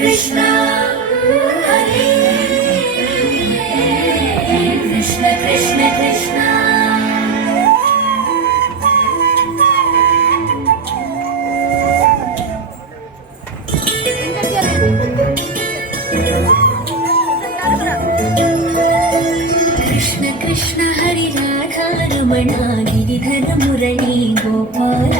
कृष्ण हरे कृष्ण कृष्ण कृष्ण कृष्ण कृष्ण हरि राधा रमण गिरिधर मुरली गोपाल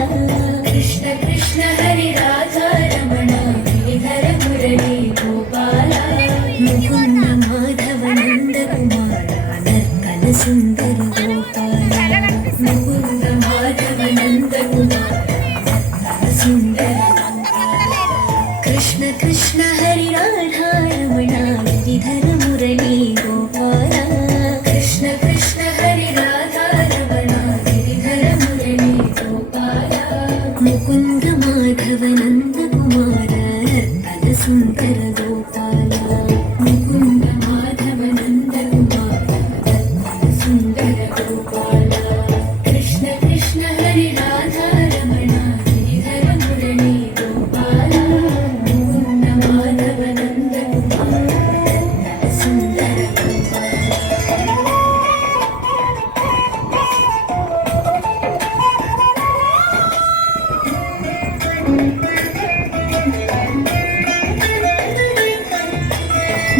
कृष्ण कृष्ण हरि राधा रमण गिरिधर मुरली गोपाल मुकुंद माधव नंद कुमार नर्तन सुंदर गोपाल मुकुंद माधव नंद कुमार नर्तन सुंदर गोपाल कृष्ण कृष्ण हरि राधा रमण गिरिधर मुरली गोपाल कृष्ण कृष्ण हरि राधा रमण गिरिधर मुरली गोपाल मुकुंद माधव नंद कुमार नर्तन सुंदर गोपाल मुकुंद माधव नंद कुमार नर्तन सुंदर गोपाल कृष्ण कृष्ण हरि राधा रमण गिरिधर मुरली गोपाल मुकुंद माधव नंद कुमार नर्तन सुंदर गोपाल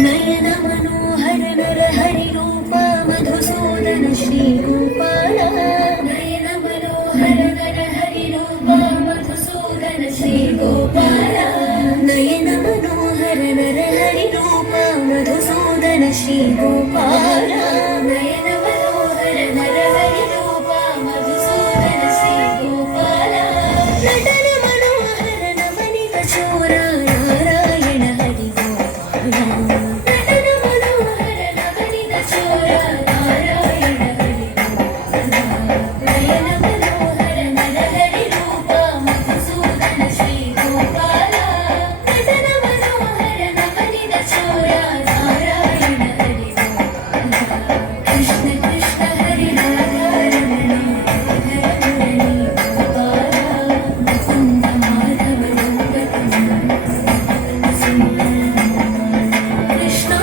नयन मनोहर नर हरि रूप मधुसूदन श्री गोपाल नयन मनोहर नर हरि रूप मधुसूदन श्री गोपाल नयन मनोहर नर हरि रूप मधुसूदन श्री गोपाल नयन मनोहर नर हरि रूप मधुसूदन श्री गोपाल नटन मनोहर नवनीत चोर नारायण हरि गोपाल नटन मनोहर नवनीत चोर नारायण हरि गोपाल नयन मनोहर नर हरि रूप मधुसूदन श्री गोपाल नटन मनोहर नवनीत चोर नारायण हरि गोपाल कृष्ण कृष्ण हरि राधा रमण गिरिधर मुरली गोपाल मुकुंद माधव नंद कुमार सुंदर कृष्ण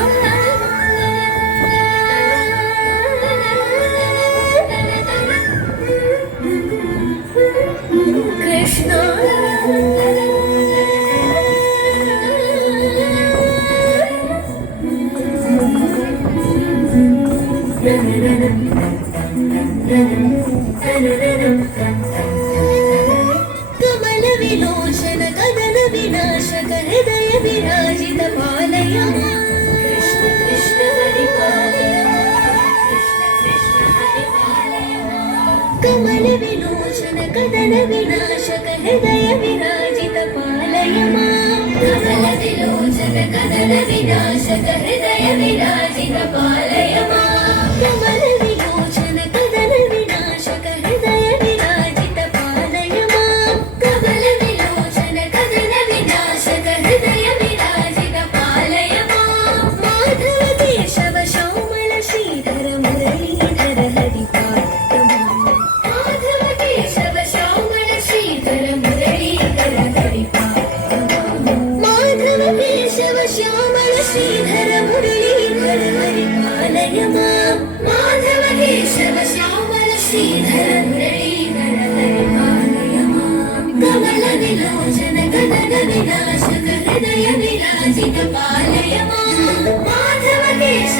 कमल विलोचन कदन विनाशक हृदय विराजित पालय कृष्ण कृष्ण हरि पालय कृष्ण कृष्ण हरि पालय कमल विलोचन कदन विनाशक हृदय विराजित पालय कमल विलोचन कदन विनाशक हृदय विराजित पालय कमल विलोचन कदन विनाशक हृदय विराजित पालय कमल विलोचन कदन विनाशक हृदय विराजित पालय माधव केशव श्यामल श्रीधर मुरलीधर हरि पालय माधव केशव श्यामल श्रीधर मुरलीधर हरि पालय माधव केशव श्यामल श्रीधर मुरलीधर हरि पालय माधव केशव श्यामल श्रीधर मुरलीधर हरि पालय कमल विलोचन कदन विनाशक हृदय विराजित पालय माधव केशव